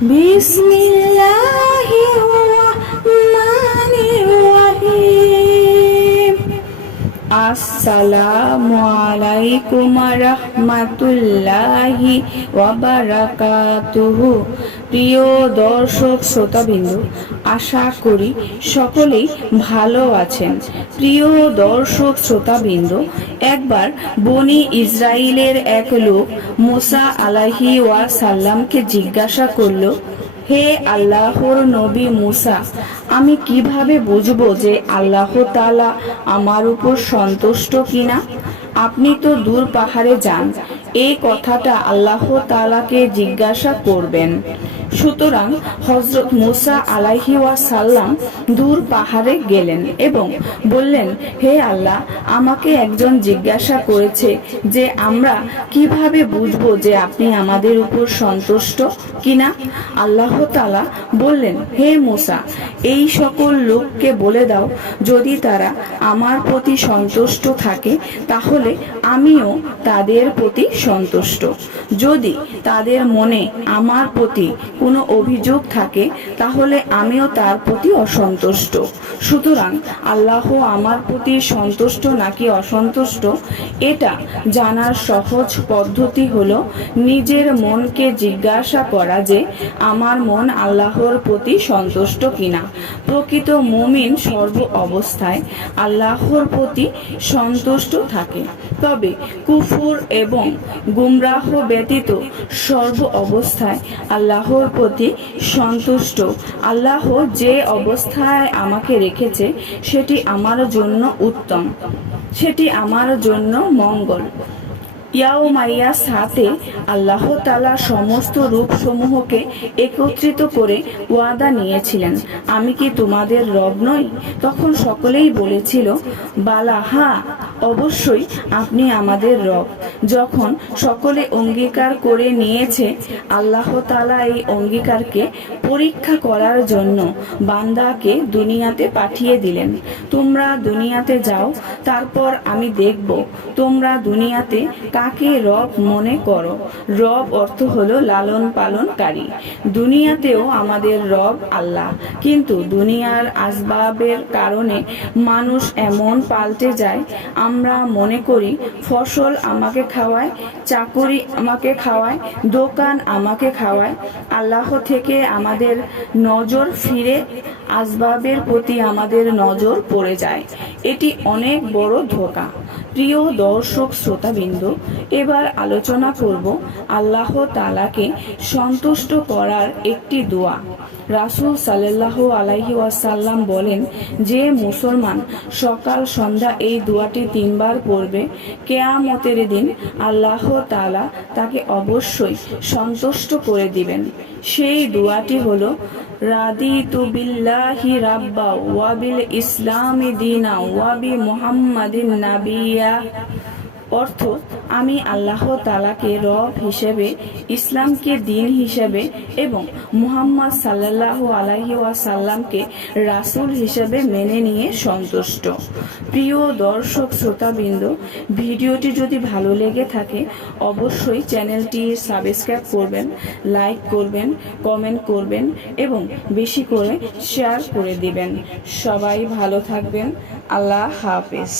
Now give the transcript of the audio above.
বিসমিল্লাহির রহমানির রহিম। আসসালামু আলাইকুম রাহমাতুল্লাহি ওয়া বারাকাতুহু। প্রিয় দর্শক শ্রোতাবৃন্দ, আশা করি সকলেই ভালো আছেন। প্রিয় দর্শক শ্রোতাবৃন্দ, একবার বনি ইসরাইলের এক লোক মুসা আলাইহি ওয়া সাল্লামকে জিজ্ঞাসা করল, হে আল্লাহর নবী মুসা, আমি কিভাবে বুঝবো যে আল্লাহ তাআলা আমার উপর সন্তুষ্ট কিনা? আপনি তো দূর পাহাড়ে যান, এই কথাটা আল্লাহ তাআলাকে জিজ্ঞাসা করবেন। সুতরাং হযরত মুসা আলাইহি ওয়াসাল্লাম দূর পাহাড়ে গেলেন এবং বললেন, হে আল্লাহ, আমাকে একজন জিজ্ঞাসা করেছে যে আমরা কিভাবে বুঝবো যে আপনি আমাদের উপর সন্তুষ্ট কিনা? আল্লাহ তাআলা বললেন, হে মুসা, এই সকল লোককে বলে দাও, যদি তারা আমার প্রতি সন্তুষ্ট থাকে তাহলে আমিও তাদের প্রতি সন্তুষ্ট। যদি তাদের মনে আমার প্রতি কোনো অভিযোগ থাকে তাহলে আমিও তার প্রতি অসন্তুষ্ট। সুতরাং আল্লাহ আমার প্রতি সন্তুষ্ট নাকি অসন্তুষ্ট, এটা জানার সহজ পদ্ধতি হলো নিজের মনকে জিজ্ঞাসা করা যে আমার মন আল্লাহর প্রতি সন্তুষ্ট কিনা। প্রকৃত মুমিন সর্ব অবস্থায় আল্লাহর প্রতি সন্তুষ্ট থাকে, তবে কুফর এবং গুমরাহ ব্যতীত সর্ব অবস্থায় আল্লাহর প্রতি সন্তুষ্ট। আল্লাহ যে অবস্থায় আমাকে রেখেছে সেটি আমার জন্য উত্তম, সেটি আমার জন্য মঙ্গল। ইয়াউমাইয়া সাথে আল্লাহ তাআলা সমস্ত রূপসমূহকে একত্রিত করে ওয়াদা নিয়েছিলেন, আমি কি তোমাদের রব নই? তখন সকলেই বলেছিল, বালা, হ্যাঁ, অবশ্যই আপনি আমাদের রব। যখন সকলে অঙ্গীকার করে নিয়েছে, আল্লাহ তাআলা এই অঙ্গীকারকে পরীক্ষা করার জন্য বান্দাকে দুনিয়াতে পাঠিয়ে দিলেন। তোমরা দুনিয়াতে যাও, তারপর আমি দেখব তোমরা দুনিয়াতে কাকে রব মনে করো। রব অর্থ হলো লালন পালনকারী। দুনিয়াতেও আমাদের রব আল্লাহ, কিন্তু দুনিয়ার আসবাবের কারণে মানুষ এমন পাল্টে যায়, আমরা মনে করি ফসল আমাকে খাওয়ায়, চাকুরি আমাকে খাওয়ায়, দোকান আমাকে খাওয়ায়। আল্লাহ থেকে আমাদের নজর ফিরে আসবাবের প্রতি আমাদের নজর পড়ে যায়। এটি অনেক বড় ধোঁকা। প্রিয় দর্শক শ্রোতাবৃন্দ, এবার আলোচনা করব আল্লাহ তাআলাকে সন্তুষ্ট করার একটি দোয়া। রাসূল সাল্লাল্লাহু আলাইহি ওয়াসাল্লাম বলেন, যে মুসলমান সকাল সন্ধ্যা এই দোয়াটি 3 বার পড়বে, কিয়ামতের দিন আল্লাহ তাআলা তাকে অবশ্যই সন্তুষ্ট করে দিবেন। সেই দোয়াটি হলো, রাদিতু বিল্লাহি রাব্বা ওয়া বিল ইসলামি দীনা ওয়া বি মুহাম্মাদিন নাবিয়্যা। অর্থ, আমি আল্লাহ তাআলাকে রব হিসেবে, ইসলামকে দিন হিসেবে এবং মুহাম্মদ সাল্লাল্লাহু আলাইহি ওয়াসাল্লামকে রাসূল হিসেবে মেনে নিয়ে সন্তুষ্ট। প্রিয় দর্শক শ্রোতাবৃন্দ, ভিডিওটি যদি ভালো লেগে থাকে অবশ্যই চ্যানেলটি সাবস্ক্রাইব করবেন, লাইক করবেন, কমেন্ট করবেন এবং বেশি করে শেয়ার করে দিবেন। সবাই ভালো থাকবেন। আল্লাহ হাফেজ।